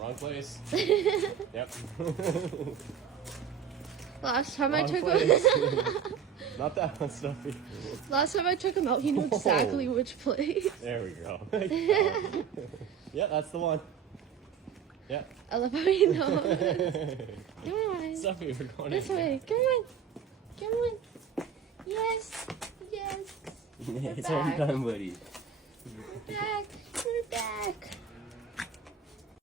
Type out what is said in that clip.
Wrong place. Yep. Last time I Wrong took place. him. Not that one, Stuffy. Last time I took him out, he knew exactly Whoa. which place. There we go. Yeah, that's the one. Yeah. I love how you know. Come on. Stuffy, we're going This in. way. Come on. Come on. Yes. Yes. Yeah, it's back. all done, buddy. We're back. We're back.